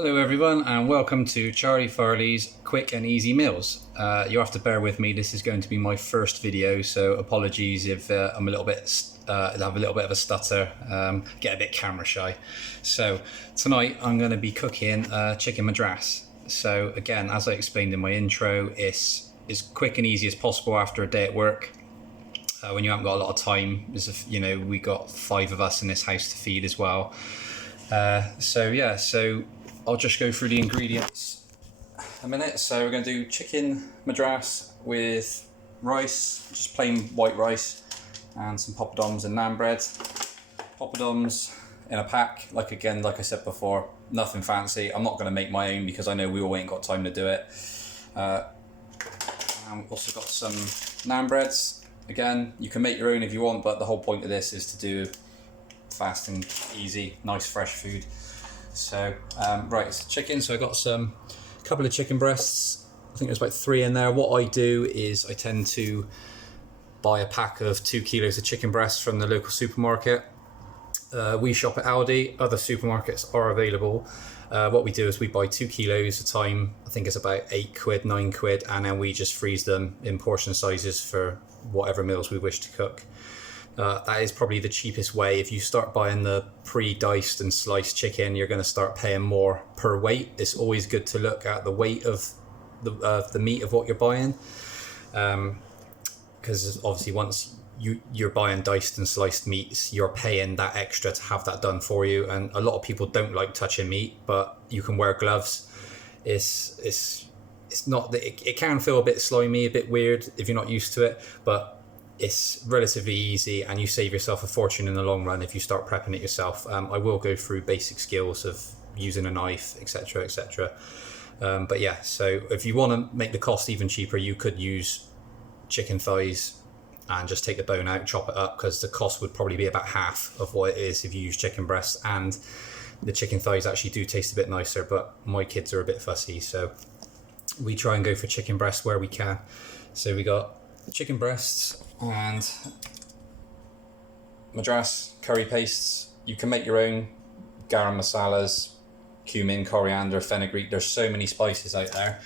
Hello everyone and welcome to Charlie Farley's Quick and Easy Meals. You have to bear with me, this is going to be my first video, so apologies if I'm a little bit, have a little bit of a stutter, get a bit camera shy. So tonight I'm going to be cooking chicken madras. So again, as I explained in my intro, it's as quick and easy as possible after a day at work. When you haven't got a lot of time, we got 5 of us in this house to feed as well. So I'll just go through the ingredients a minute. So we're going to do chicken madras with rice, just plain white rice, and some poppadoms and naan bread. Poppadoms in a pack, like I said before, nothing fancy. I'm not going to make my own because I know we all ain't got time to do it. And we've also got some naan breads. Again, you can make your own if you want, but the whole point of this is to do fast and easy, nice fresh food. So right, it's chicken. So I got a couple of chicken breasts. I think there's about 3 in there. What I do is I tend to buy a pack of 2 kilos of chicken breasts from the local supermarket. We shop at Aldi. Other supermarkets are available. What we do is we buy 2 kilos a time. I think it's about 8 quid, 9 quid, and then we just freeze them in portion sizes for whatever meals we wish to cook. That is probably the cheapest way. If you start buying the pre-diced and sliced chicken, you're going to start paying more per weight. It's always good to look at the weight of the meat of what you're buying, because obviously once you're buying diced and sliced meats, you're paying that extra to have that done for you. And a lot of people don't like touching meat, but you can wear gloves. It's not that it can feel a bit slimy, a bit weird if you're not used to it, but it's relatively easy and you save yourself a fortune in the long run if you start prepping it yourself. I will go through basic skills of using a knife, etc, etc. But yeah, so if you want to make the cost even cheaper, you could use chicken thighs and just take the bone out, chop it up, because the cost would probably be about half of what it is if you use chicken breasts. And the chicken thighs actually do taste a bit nicer, but my kids are a bit fussy, so we try and go for chicken breasts where we can. So we got chicken breasts and madras curry pastes. You can make your own garam masalas, cumin, coriander, fenugreek. There's so many spices out there.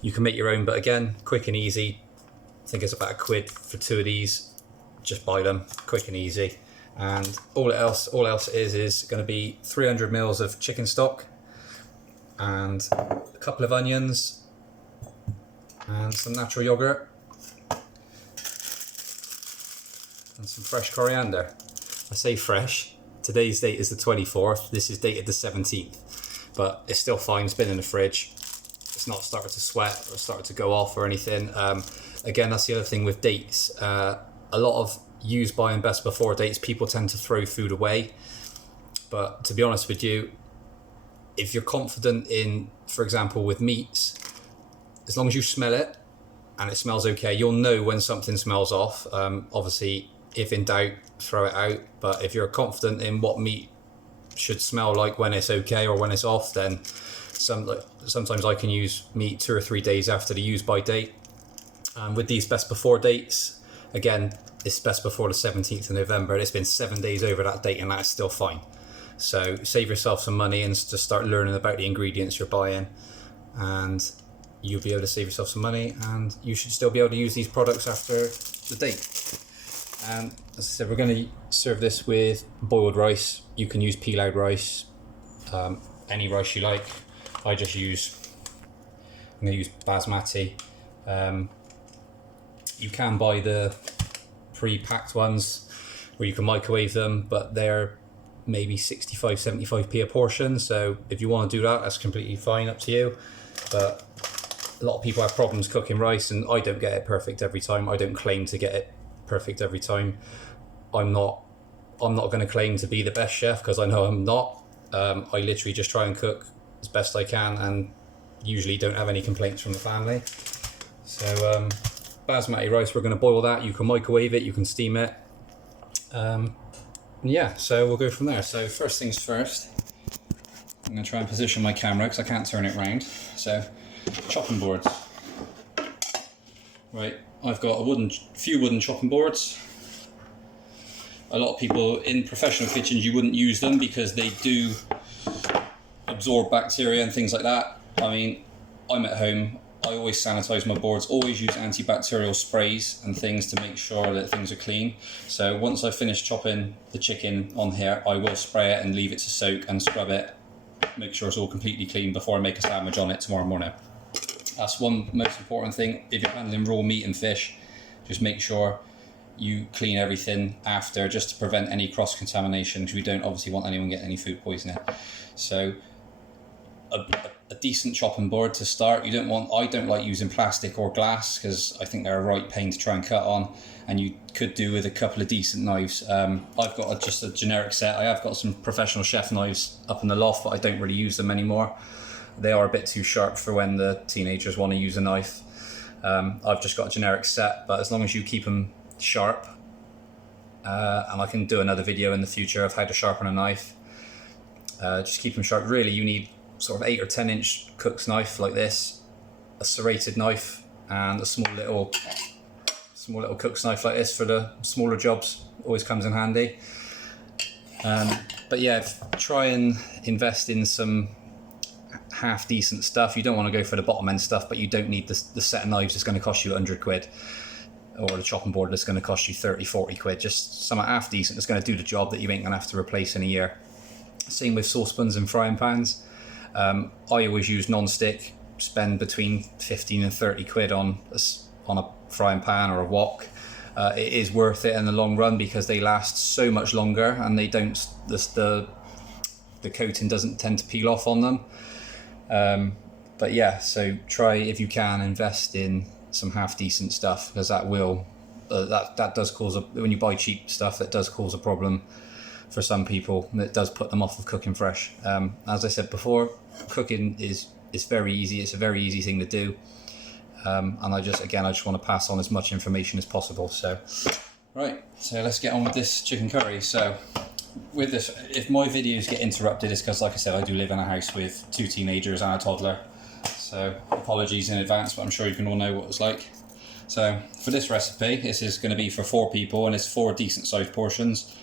You can make your own, but again, quick and easy. I think it's about £1 for 2 of these. Just buy them, quick and easy. And all else is going to be 300 mils of chicken stock and a couple of onions and some natural yogurt and some fresh coriander. I say fresh, today's date is the 24th, this is dated the 17th, but it's still fine, it's been in the fridge. It's not started to sweat or started to go off or anything. Again, that's the other thing with dates. A lot of use buy and best before dates, people tend to throw food away. But to be honest with you, if you're confident in, for example, with meats, as long as you smell it and it smells okay, you'll know when something smells off. Obviously, if in doubt, throw it out. But if you're confident in what meat should smell like when it's okay or when it's off, then sometimes I can use meat 2 or 3 days after the use by date. With these best before dates, again, it's best before the 17th of November. It's been 7 days over that date and that is still fine. So save yourself some money and just start learning about the ingredients you're buying, and you'll be able to save yourself some money, and you should still be able to use these products after the date. And as I said, we're going to serve this with boiled rice. You can use pilau rice, any rice you like. I'm going to use basmati. You can buy the pre-packed ones where you can microwave them, but they're maybe 65-75p a portion. So if you want to do that, that's completely fine, up to you. But a lot of people have problems cooking rice, and I don't get it perfect every time. I don't claim to get it perfect every time. I'm not going to claim to be the best chef, because I know I'm not. I literally just try and cook as best I can and usually don't have any complaints from the family. So basmati rice, we're going to boil that. You can microwave it, you can steam it. Yeah, so we'll go from there. So first things first, I'm going to try and position my camera because I can't turn it round. So chopping boards. Right, I've got a few wooden chopping boards. A lot of people in professional kitchens, you wouldn't use them because they do absorb bacteria and things like that. I mean, I'm at home, I always sanitize my boards, always use antibacterial sprays and things to make sure that things are clean. So once I finish chopping the chicken on here, I will spray it and leave it to soak and scrub it, make sure it's all completely clean before I make a sandwich on it tomorrow morning. That's one most important thing. If you're handling raw meat and fish, just make sure you clean everything after, just to prevent any cross-contamination, because we don't obviously want anyone getting any food poisoning. So a decent chopping board to start. I don't like using plastic or glass because I think they're a right pain to try and cut on, and you could do with a couple of decent knives. I've got just a generic set. I have got some professional chef knives up in the loft, but I don't really use them anymore. They are a bit too sharp for when the teenagers want to use a knife. I've just got a generic set, but as long as you keep them sharp, and I can do another video in the future of how to sharpen a knife, just keep them sharp. Really, you need sort of 8 or 10 inch cook's knife like this, a serrated knife, and a small little cook's knife like this for the smaller jobs. Always comes in handy. But yeah, try and invest in some half decent stuff. You don't want to go for the bottom end stuff, but you don't need the set of knives that's going to cost you 100 quid, or the chopping board that's going to cost you 30-40 quid. Just something half decent that's going to do the job that you ain't going to have to replace in a year. Same with saucepans and frying pans. I always use non-stick, spend between 15 and 30 quid on a frying pan or a wok. It is worth it in the long run because they last so much longer, and they don't, the coating doesn't tend to peel off on them. But yeah, so try, if you can, invest in some half decent stuff, because that will that does cause when you buy cheap stuff, that does cause a problem for some people. It does put them off of cooking fresh. As I said before, cooking is very easy. It's a very easy thing to do, and I just want to pass on as much information as possible. So right, so let's get on with this chicken curry. So with this, if my videos get interrupted, it's because, like I said, I do live in a house with 2 teenagers and a toddler, so apologies in advance, but I'm sure you can all know what it's like. So for this recipe, this is going to be for 4 people, and it's 4 decent sized portions.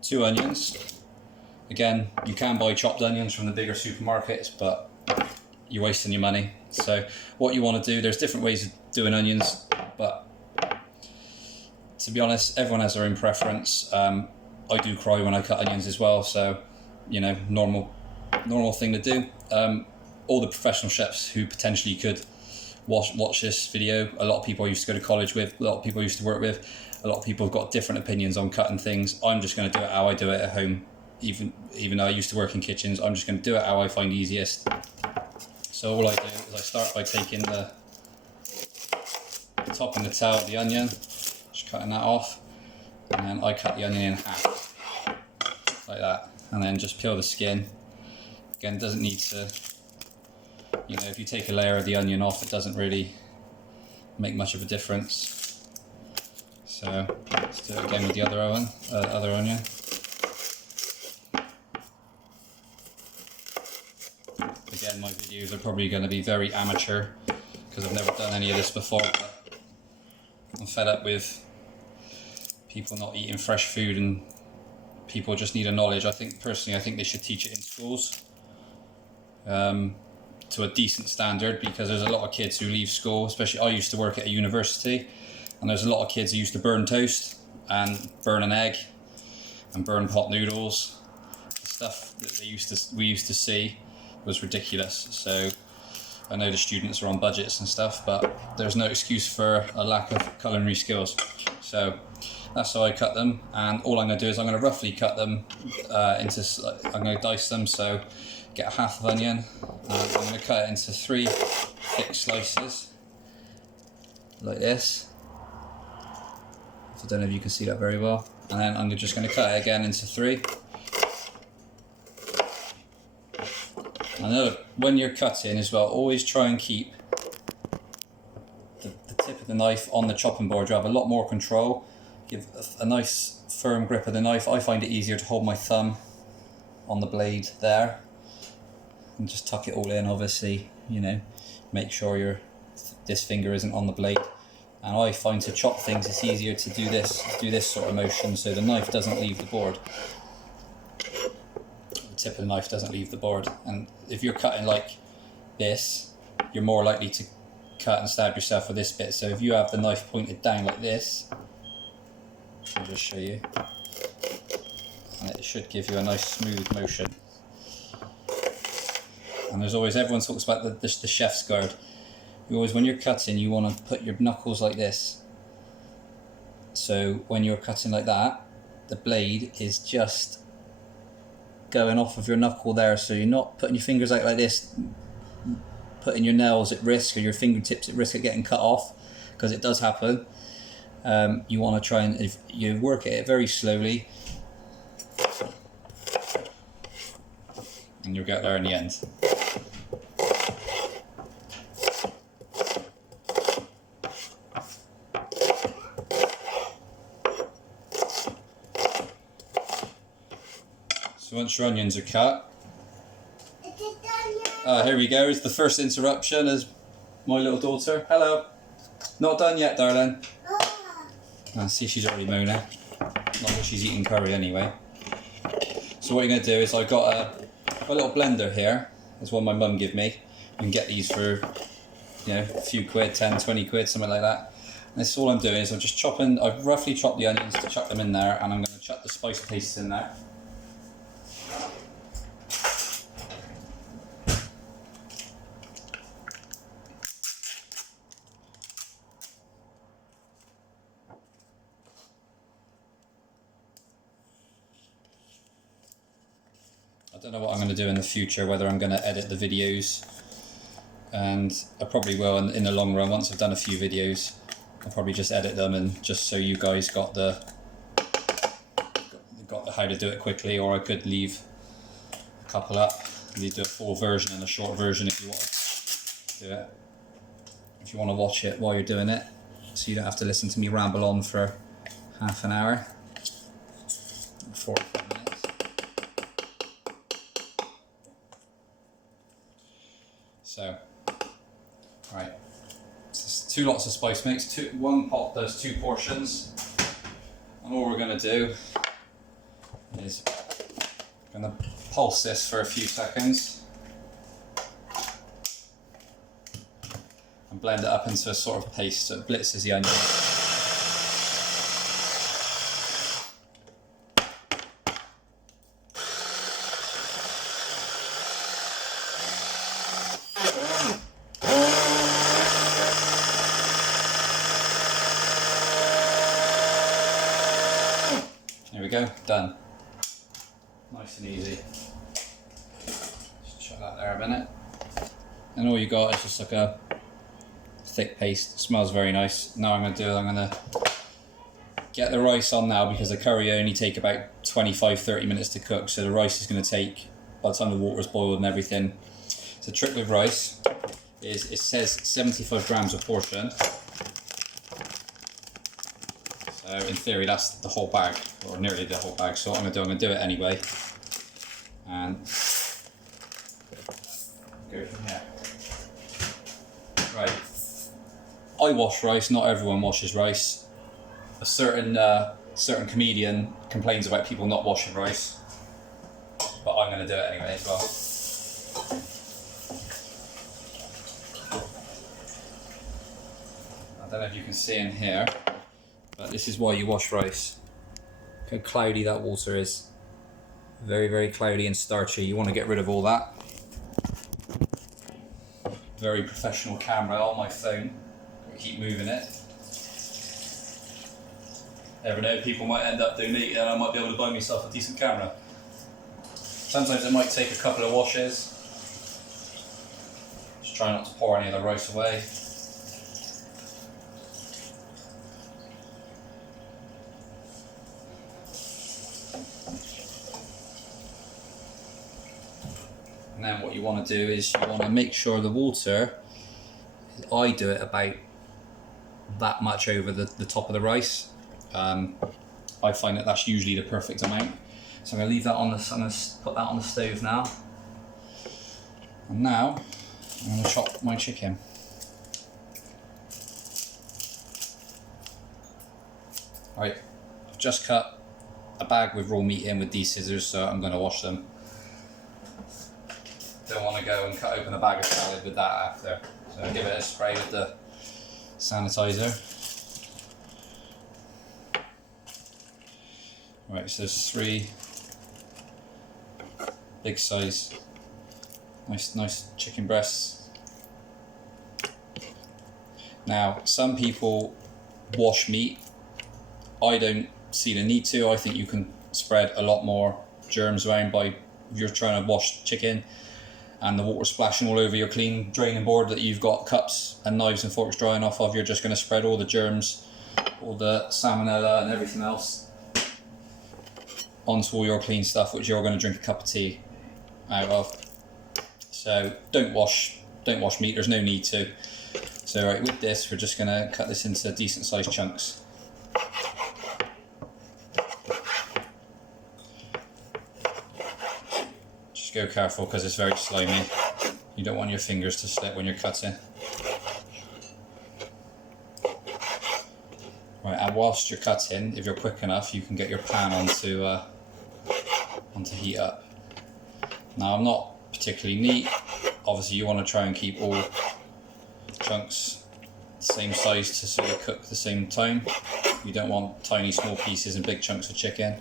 2 onions. Again, you can buy chopped onions from the bigger supermarkets, but you're wasting your money. So what you want to do, there's different ways of doing onions, but to be honest, everyone has their own preference. I do cry when I cut onions as well, so you know, normal thing to do. All the professional chefs who potentially could watch this video, a lot of people I used to go to college with, a lot of people I used to work with, a lot of people have got different opinions on cutting things. I'm just going to do it how I do it at home. Even though I used to work in kitchens, I'm just going to do it how I find easiest. So all I do is I start by taking the top and the tail of the onion, just cutting that off, and then I cut the onion in half, like that, and then just peel the skin. Again, doesn't need to, you know, if you take a layer of the onion off, it doesn't really make much of a difference. So let's do it again with the other onion. Again, my videos are probably going to be very amateur because I've never done any of this before, but I'm fed up with people not eating fresh food, and people just need a knowledge. I think they should teach it in schools to a decent standard, because there's a lot of kids who leave school, especially I used to work at a university, and there's a lot of kids who used to burn toast and burn an egg and burn pot noodles. The stuff that we used to see was ridiculous. So I know the students are on budgets and stuff, but there's no excuse for a lack of culinary skills. So that's how I cut them, and all I'm going to do is I'm going to roughly cut them I'm going to dice them. So get a half of onion, and I'm going to cut it into 3 thick slices like this. I don't know if you can see that very well. And then I'm just going to cut it again into 3. I know when you're cutting as well, always try and keep the tip of the knife on the chopping board. You have a lot more control. Give a nice firm grip of the knife. I find it easier to hold my thumb on the blade there and just tuck it all in, obviously, you know, make sure this finger isn't on the blade. And I find to chop things, it's easier to do this sort of motion so the knife doesn't leave the board. The tip of the knife doesn't leave the board. And if you're cutting like this, you're more likely to cut and stab yourself with this bit. So if you have the knife pointed down like this, I'll just show you, and it should give you a nice smooth motion. And there's always, everyone talks about the chef's guard. You always, when you're cutting, you want to put your knuckles like this. So when you're cutting like that, the blade is just going off of your knuckle there, so you're not putting your fingers out like this, putting your nails at risk or your fingertips at risk of getting cut off, because it does happen. You want to try and, if you work at it very slowly, and you'll get there in the end. So once your onions are cut, here we go, it's the first interruption as my little daughter. Hello. Not done yet, darling. See, she's already moaning. Not that she's eating curry anyway. So what you're going to do is, I've got a little blender here. There's one my mum gave me. You can get these for, you know, a few quid, 10, 20 quid, something like that. And this is all I'm doing is I'm just chopping, I've roughly chopped the onions to chuck them in there, and I'm going to chuck the spice pastes in there. I don't know what I'm going to do in the future, whether I'm going to edit the videos, and I probably will in the long run. Once I've done a few videos, I'll probably just edit them, and just so you guys got the how to do it quickly, or I could leave a couple up, maybe do a full version and a short version if you want to do it. If you want to watch it while you're doing it, so you don't have to listen to me ramble on for half an hour, 45 minutes. So, right, so 2 lots of spice mix. One pot does 2 portions, and all we're going to do is going to pulse this for a few seconds and blend it up into a sort of paste so it blitzes the onion. There we go, done. Nice and easy. Just chuck that there a minute. And all you got is just like a thick paste. It smells very nice. Now I'm going to do, I'm going to get the rice on now, because the curry only take about 25-30 minutes to cook, so the rice is going to take, by the time the water's boiled and everything. So the trick with rice is, it says 75 grams a portion. So in theory that's the whole bag, or nearly the whole bag. So what I'm going to do it anyway, and go from here. Right, I wash rice, not everyone washes rice. A certain comedian complains about people not washing rice, but I'm going to do it anyway as well. I don't know if you can see in here, but this is why you wash rice. Look how cloudy that water is. Very, very cloudy and starchy. You want to get rid of all that. Very professional camera on my phone. Keep moving it. Never know, people might end up donating and I might be able to buy myself a decent camera. Sometimes it might take a couple of washes. Just try not to pour any of the rice away. And then what you want to do is you want to make sure the water, I do it about that much over the top of the rice. I find that that's usually the perfect amount. So I'm going to leave that on the, I'm going to put that on the stove now. And now I'm going to chop my chicken. Right, I've just cut a bag with raw meat in with these scissors, so I'm going to wash them. don't want to go and cut open a bag of salad with that after. So give it a spray with the sanitizer. Right, so there's 3 big size, nice chicken breasts. Now, some people wash meat. I don't see the need to. I think you can spread a lot more germs around by, if you're trying to wash chicken and the water splashing all over your clean draining board that you've got cups and knives and forks drying off of, you're just going to spread all the germs, all the salmonella and everything else onto all your clean stuff, which you're going to drink a cup of tea out of. So don't wash meat, there's no need to. So right, with this we're just going to cut this into decent sized chunks. Just go careful because it's very slimy. You don't want your fingers to slip when you're cutting. Right, and whilst you're cutting, if you're quick enough, you can get your pan onto heat up. Now, I'm not particularly neat. Obviously, you want to try and keep all chunks the same size to sort of cook at the same time. You don't want tiny small pieces and big chunks of chicken.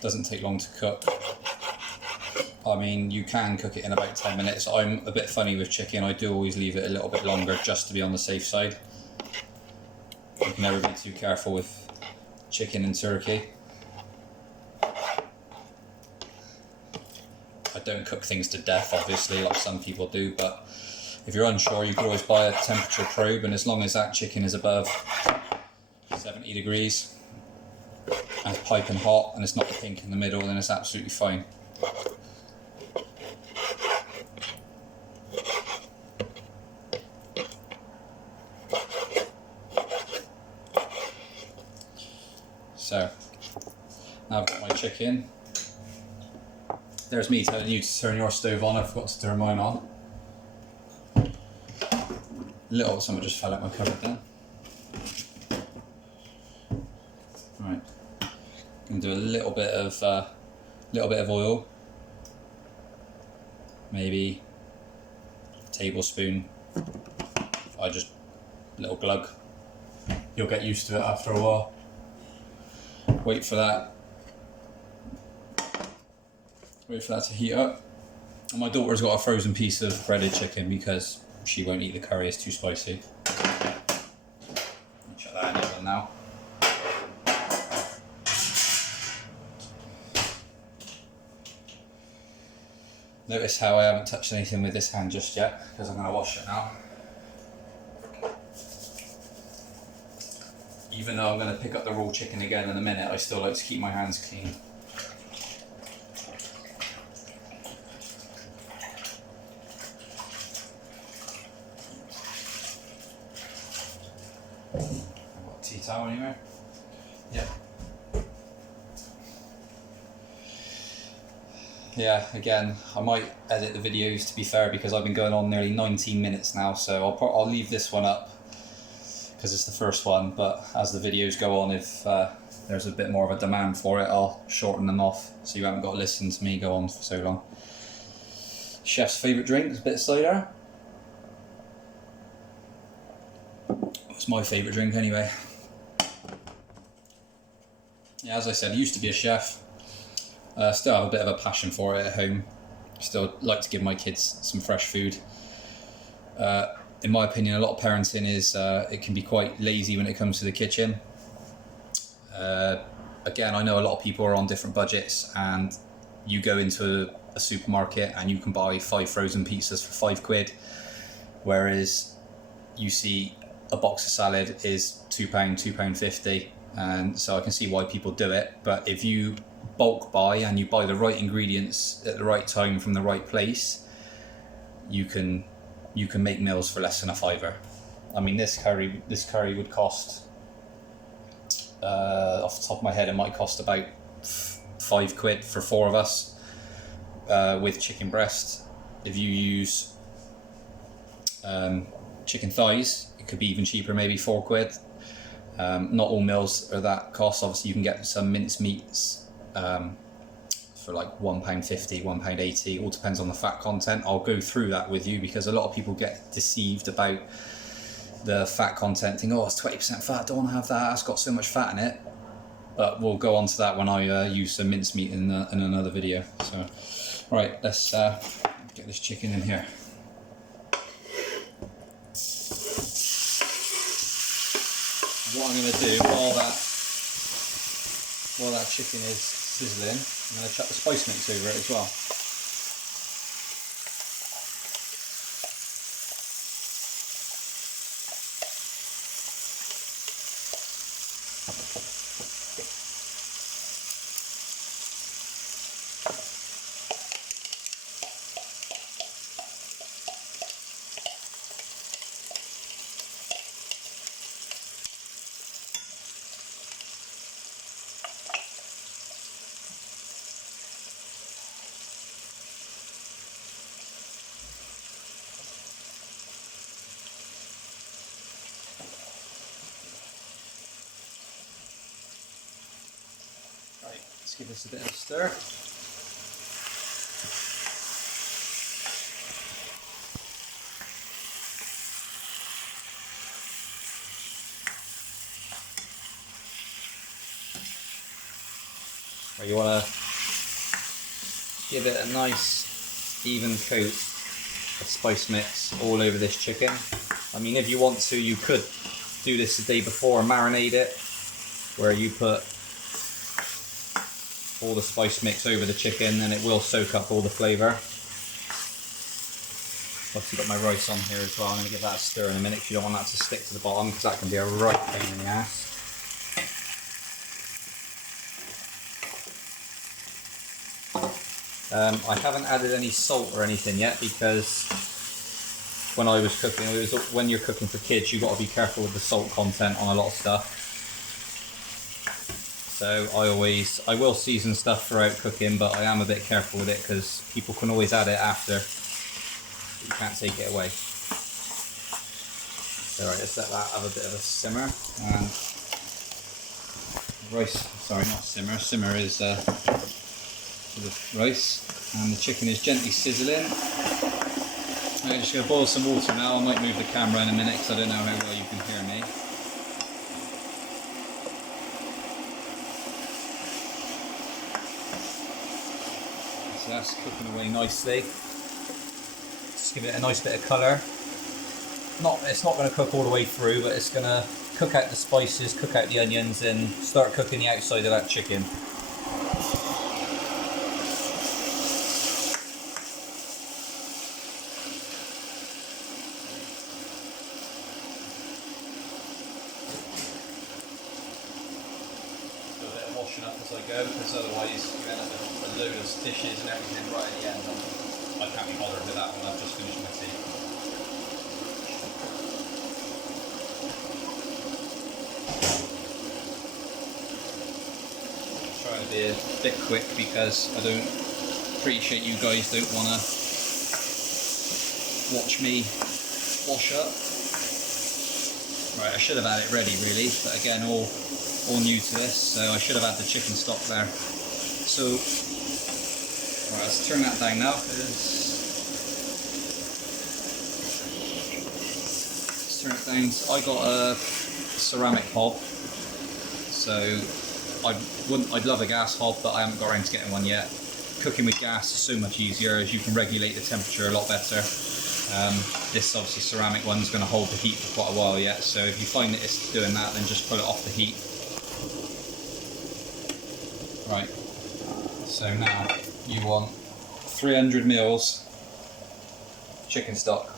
Doesn't take long to cook. I mean, you can cook it in about 10 minutes. I'm a bit funny with chicken. I do always leave it a little bit longer just to be on the safe side. You can never be too careful with chicken and turkey. I don't cook things to death, obviously, like some people do, but if you're unsure, you can always buy a temperature probe, and as long as that chicken is above 70 degrees and it's piping hot and it's not pink in the middle, then it's absolutely fine. So, now I've got my chicken. There's me telling you to turn your stove on. I forgot to turn mine on. Something just fell out my cupboard then. Right, gonna do a little bit of oil. Maybe a tablespoon. A little glug. You'll get used to it after a while. Wait for that to heat up. And my daughter's got a frozen piece of breaded chicken because she won't eat the curry, it's too spicy. Chuck that in the oven now. Notice how I haven't touched anything with this hand just yet, because I'm going to wash it now. Even though I'm going to pick up the raw chicken again in a minute, I still like to keep my hands clean. I've got a tea towel anywhere. Yep. Yeah, again, I might edit the videos, to be fair, because I've been going on nearly 19 minutes now, so I'll leave this one up because it's the first one, but as the videos go on, if there's a bit more of a demand for it, I'll shorten them off so you haven't got to listen to me go on for so long. Chef's favourite drink is a bit of cider. It's my favourite drink anyway. Yeah, as I said, I used to be a chef. Still have a bit of a passion for it at home. Still like to give my kids some fresh food. In my opinion, a lot of parenting is it can be quite lazy when it comes to the kitchen. Again, I know a lot of people are on different budgets, and you go into a supermarket and you can buy 5 frozen pizzas for £5, whereas you see a box of salad is £2.50, and so I can see why people do it. But if you bulk buy and you buy the right ingredients at the right time from the right place, you can make meals for less than £5. I mean, this curry would cost, off the top of my head, it might cost about £5 for 4 of us, with chicken breast. If you use chicken thighs, it could be even cheaper, maybe £4. Not all meals are that cost. Obviously you can get some minced meats for like £1.50, £1.80, all depends on the fat content. I'll go through that with you because a lot of people get deceived about the fat content, think, oh, it's 20% fat, don't want to have that, it's got so much fat in it. But we'll go on to that when I use some minced meat in another video. So, right, let's get this chicken in here. What I'm going to do while that chicken is sizzling, I'm going to chuck the spice mix over it as well. Right, let's give this a bit of a stir. You want to give it a nice even coat of spice mix all over this chicken. I mean, if you want to, you could do this the day before and marinate it, where you put all the spice mix over the chicken and it will soak up all the flavour. Obviously got my rice on here as well. I'm going to give that a stir in a minute because you don't want that to stick to the bottom, because that can be a right pain in the ass. I haven't added any salt or anything yet because when I was cooking, when you're cooking for kids, you've got to be careful with the salt content on a lot of stuff. So I will season stuff throughout cooking, but I am a bit careful with it because people can always add it after. You can't take it away. So right, let's let that have a bit of a simmer. And rice, sorry, not simmer. Simmer is the rice, and the chicken is gently sizzling. I'm just going to boil some water now. I might move the camera in a minute because I don't know how well you can hear me. So that's cooking away nicely. Just give it a nice bit of colour. It's not going to cook all the way through, but it's going to cook out the spices, cook out the onions, and start cooking the outside of that chicken. Washing up as I go, because otherwise you end up with a load of dishes and everything right at the end. I can't be bothered with that when I've just finished my tea. I'm trying to be a bit quick because I don't appreciate you guys don't want to watch me wash up. Right, I should have had it ready really, but again, all new to this, so I should have had the chicken stock there. So, right, let's turn that down now. Let's turn it down. So I got a ceramic hob, so I'd love a gas hob, but I haven't got around to getting one yet. Cooking with gas is so much easier, as you can regulate the temperature a lot better. This obviously ceramic one's going to hold the heat for quite a while yet, so if you find that it's doing that, then just pull it off the heat. Right, so now you want 300 mils chicken stock.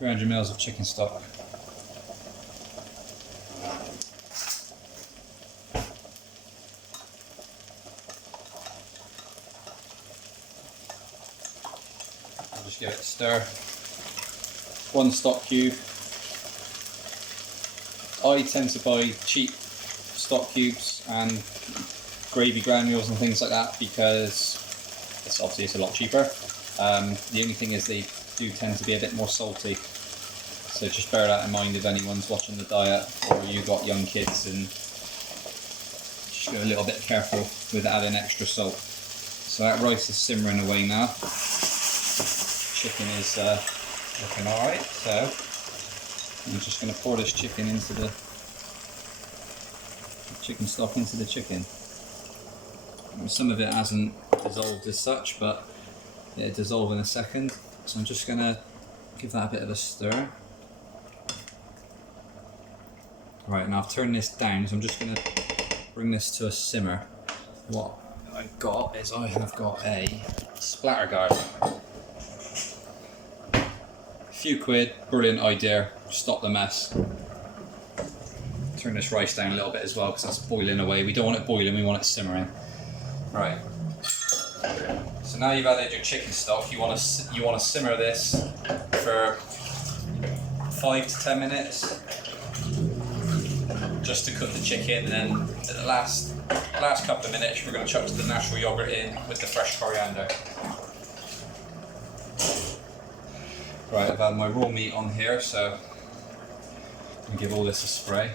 Mils of chicken stock. I'll just give it a stir. 1 stock cube. I tend to buy cheap stock cubes, and gravy granules and things like that because it's obviously a lot cheaper. The only thing is they do tend to be a bit more salty. So just bear that in mind if anyone's watching the diet or you've got young kids, and just go a little bit careful with adding extra salt. So that rice is simmering away now. Chicken is looking alright, so I'm just going to pour this chicken into the chicken stock into the chicken. Some of it hasn't dissolved as such, but it'll dissolve in a second. So I'm just going to give that a bit of a stir. Right, now I've turned this down, so I'm just going to bring this to a simmer. What I've got is I have got a splatter guard. A few quid, brilliant idea, stop the mess. Turn this rice down a little bit as well because that's boiling away. We don't want it boiling, we want it simmering. Right. So now you've added your chicken stock, you want to simmer this for 5 to 10 minutes. Just to cook the chicken, and then at the last couple of minutes we're going to chuck the natural yogurt in with the fresh coriander. Right, I've had my raw meat on here, so I'm going to give all this a spray.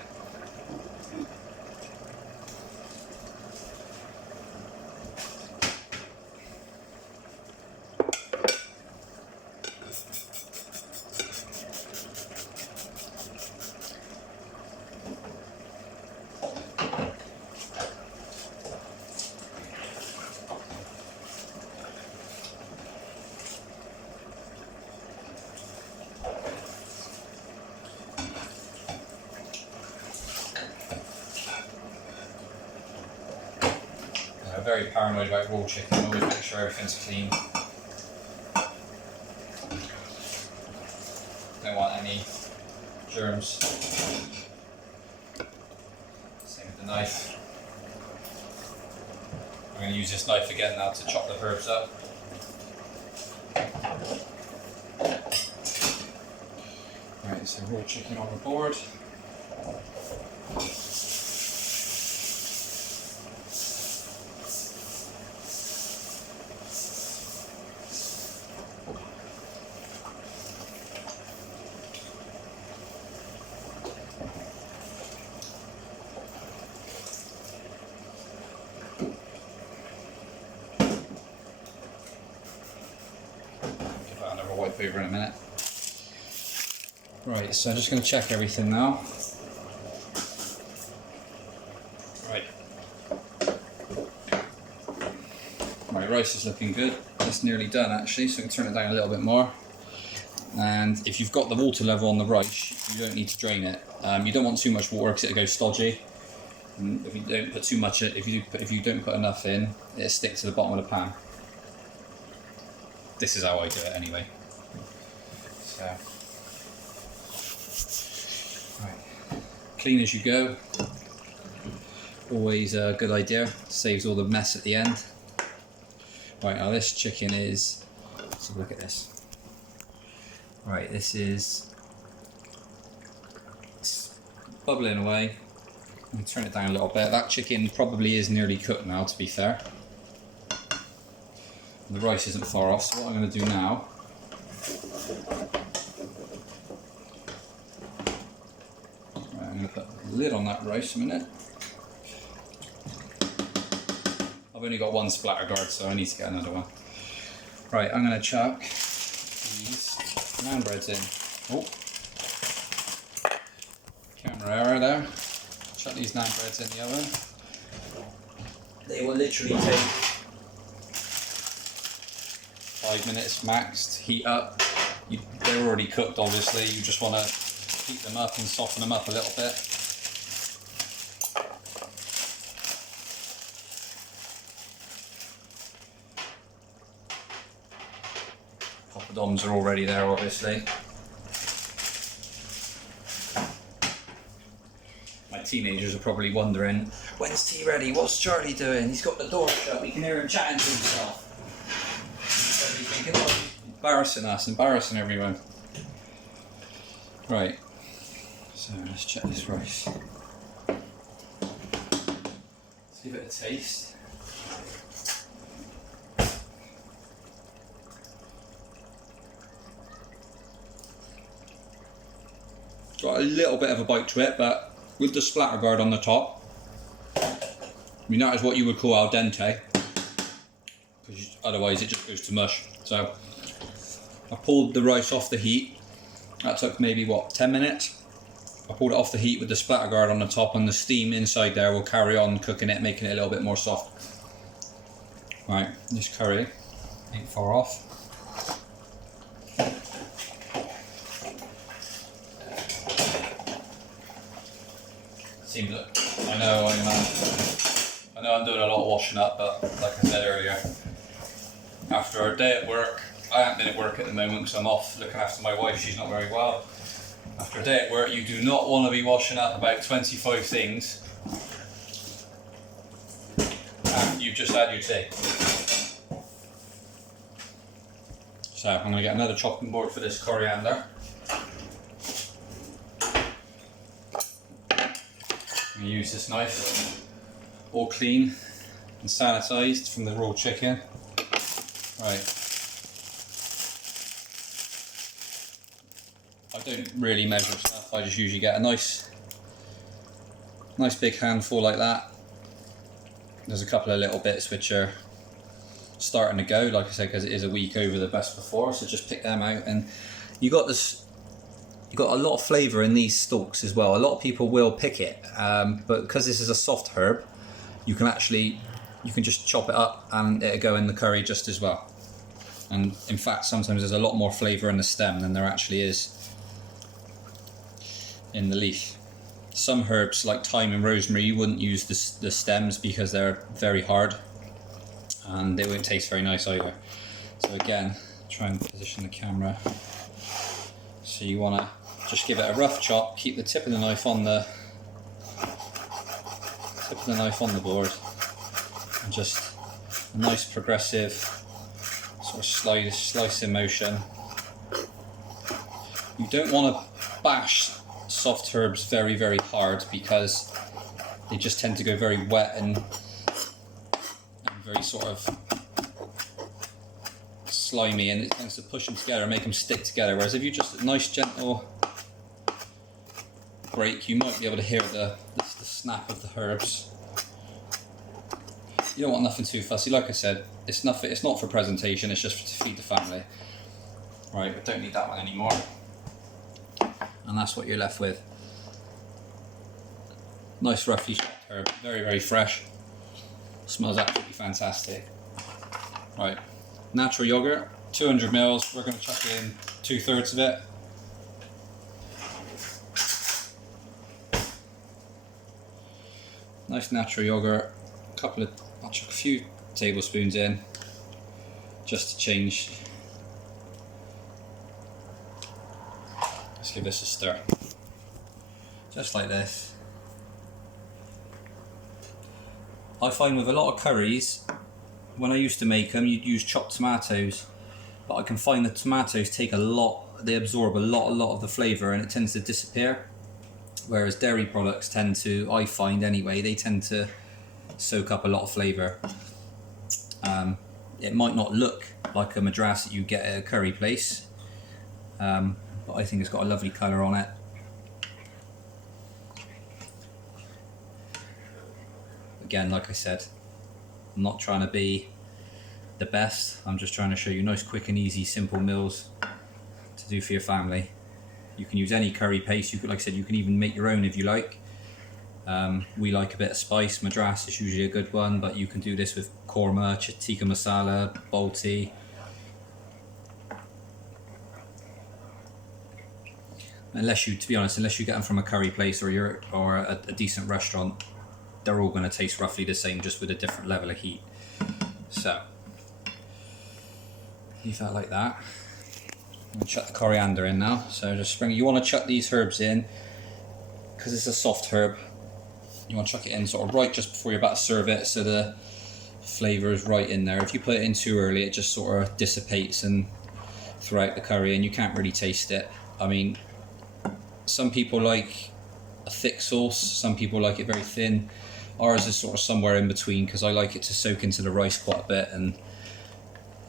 I'm very paranoid about raw chicken, always make sure everything's clean. Don't want any germs. Same with the knife. I'm going to use this knife again now to chop the herbs up. Right, so raw chicken on the board. Wipe over in a minute. Right, so I'm just going to check everything now. Right. My rice is looking good. It's nearly done actually, so I can turn it down a little bit more. And if you've got the water level on the rice, you don't need to drain it. You don't want too much water because it'll go stodgy. And if you don't put too much, if you don't put enough in, it'll stick to the bottom of the pan. This is how I do it anyway. So, right, clean as you go. Always a good idea. Saves all the mess at the end. Right, now this chicken is. Let's have a look at this. Right, this is it's bubbling away. Let me turn it down a little bit. That chicken probably is nearly cooked now, to be fair. And the rice isn't far off. So what I'm going to do now. I'm going to put a lid on that rice a minute. I've only got one splatter guard, so I need to get another one. Right, I'm going to chuck these naan breads in. Oh, camera error there. Chuck these naan breads in the oven. They will literally take 5 minutes max to heat up. They're already cooked, obviously. You just want to heat them up and soften them up a little bit. Poppadoms are already there, obviously. My teenagers are probably wondering, when's tea ready? What's Charlie doing? He's got the door shut. We can hear him chatting to himself. Probably thinking, oh, embarrassing us, embarrassing everyone. Right. So let's check this rice. So Give it a taste. Got a little bit of a bite to it, but with the splatter guard on the top, I mean that is what you would call al dente, because otherwise it just goes to mush. So I pulled the rice off the heat. That took maybe what, 10 minutes? I pulled it off the heat with the splatter guard on the top, and the steam inside there will carry on cooking it, making it a little bit more soft. Right, this curry ain't far off. Seems like, I know I'm doing a lot of washing up, but like I said earlier, after a day at work, I haven't been at work at the moment because I'm off looking after my wife, she's not very well. After a day at work, you do not want to be washing up about 25 things after you've just had your tea. So I'm going to get another chopping board for this coriander. I'm going to use this knife, all clean and sanitised from the raw chicken. Right. I don't really measure stuff, I just usually get a nice big handful like that. There's a couple of little bits which are starting to go, like I said, because it is a week over the best before, so just pick them out. And you got a lot of flavour in these stalks as well. A lot of people will pick it, but because this is a soft herb, you can just chop it up and it'll go in the curry just as well. And in fact, sometimes there's a lot more flavour in the stem than there actually is in the leaf. Some herbs like thyme and rosemary, you wouldn't use the stems because they're very hard and they won't taste very nice either. So again, try and position the camera. So you want to just give it a rough chop, keep the tip of the knife on the board, and just a nice progressive sort of slicing motion. You don't want to bash soft herbs very, very hard because they just tend to go very wet and very sort of slimy, and it tends to push them together and make them stick together. Whereas if you just a nice gentle break, you might be able to hear the snap of the herbs. You don't want nothing too fussy. Like I said, it's not for presentation, it's just to feed the family. Right, we don't need that one anymore. And that's what you're left with. Nice roughly chopped herb, very, very fresh. Smells absolutely fantastic. Right, natural yogurt, 200 mils. We're going to chuck in 2/3 of it. Nice natural yogurt. I'll chuck a few tablespoons in, just to change. Let's give this a stir. Just like this. I find with a lot of curries, when I used to make them, you'd use chopped tomatoes, but I can find the tomatoes they absorb a lot of the flavour and it tends to disappear. Whereas dairy products tend to, I find anyway, they tend to soak up a lot of flavour. It might not look like a Madras that you get at a curry place, but I think it's got a lovely colour on it. Again, like I said, I'm not trying to be the best, I'm just trying to show you nice, quick and easy, simple meals to do for your family. You can use any curry paste, like I said, you can even make your own if you like. We like a bit of spice. Madras is usually a good one, but you can do this with korma, tikka masala, balti. To be honest, unless you get them from a curry place or a decent restaurant, they're all going to taste roughly the same, just with a different level of heat. So leave that like that. I'm going to chuck the coriander in now. So you want to chuck these herbs in because it's a soft herb. You want to chuck it in sort of right just before you're about to serve it, so the flavour is right in there. If you put it in too early, it just sort of dissipates and throughout the curry, and you can't really taste it. I mean, some people like a thick sauce, some people like it very thin. Ours is sort of somewhere in between because I like it to soak into the rice quite a bit, and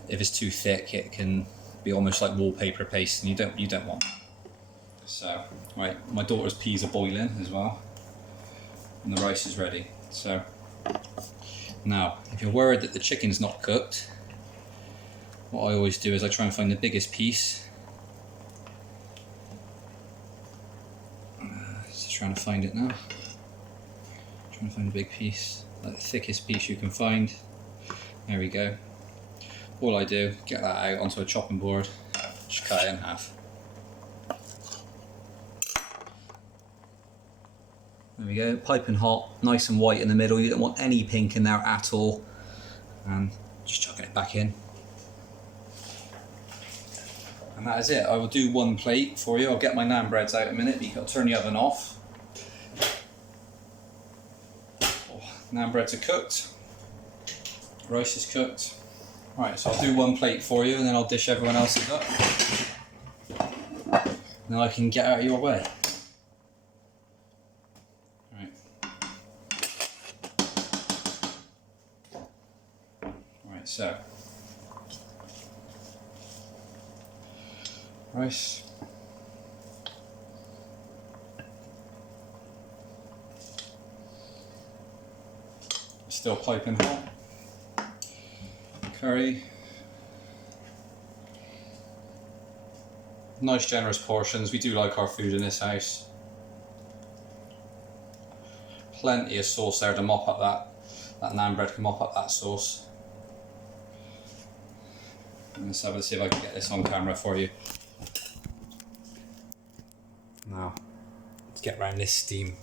if it's too thick it can be almost like wallpaper paste, and you don't want that. So, right, my daughter's peas are boiling as well, and the rice is ready. So, now, if you're worried that the chicken's not cooked, what I always do is I try and find the biggest piece. Just trying to find it now. Trying to find a big piece, like the thickest piece you can find. There we go. All I do, get that out onto a chopping board, just cut it in half. There we go, piping hot, nice and white in the middle. You don't want any pink in there at all. And just chucking it back in. And that is it. I will do one plate for you. I'll get my naan breads out in a minute, but I'll turn the oven off. Oh, naan breads are cooked. Rice is cooked. Right, so I'll do one plate for you and then I'll dish everyone else's up. Then I can get out of your way. Right. Right, so. Rice. Still piping hot. Curry. Nice generous portions. We do like our food in this house. Plenty of sauce there to mop up that naan bread can mop up that sauce. Let's have a see if I can get this on camera for you. Now, let's get around this steam.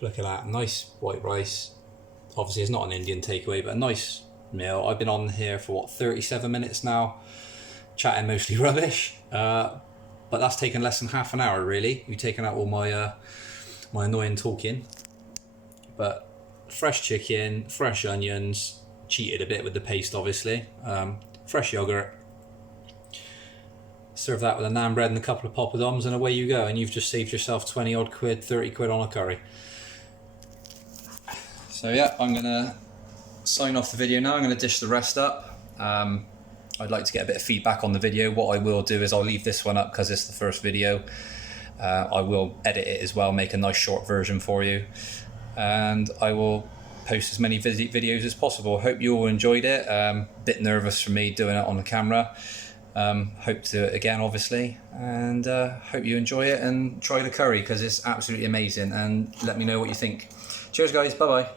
Look at that, nice white rice. Obviously it's not an Indian takeaway, but a nice meal. I've been on here for what, 37 minutes now, chatting mostly rubbish. But that's taken less than half an hour really. You've taken out all my my annoying talking. But fresh chicken, fresh onions, cheated a bit with the paste obviously. Fresh yogurt. Serve that with a naan bread and a couple of poppadoms and away you go, and you've just saved yourself 20 odd quid, 30 quid on a curry. So yeah, I'm going to sign off the video now. I'm going to dish the rest up. I'd like to get a bit of feedback on the video. What I will do is I'll leave this one up because it's the first video. I will edit it as well, make a nice short version for you. And I will post as many videos as possible. Hope you all enjoyed it. Bit nervous for me doing it on the camera. Hope to do it again obviously, and hope you enjoy it and try the curry because it's absolutely amazing, and let me know what you think. Cheers guys, bye bye.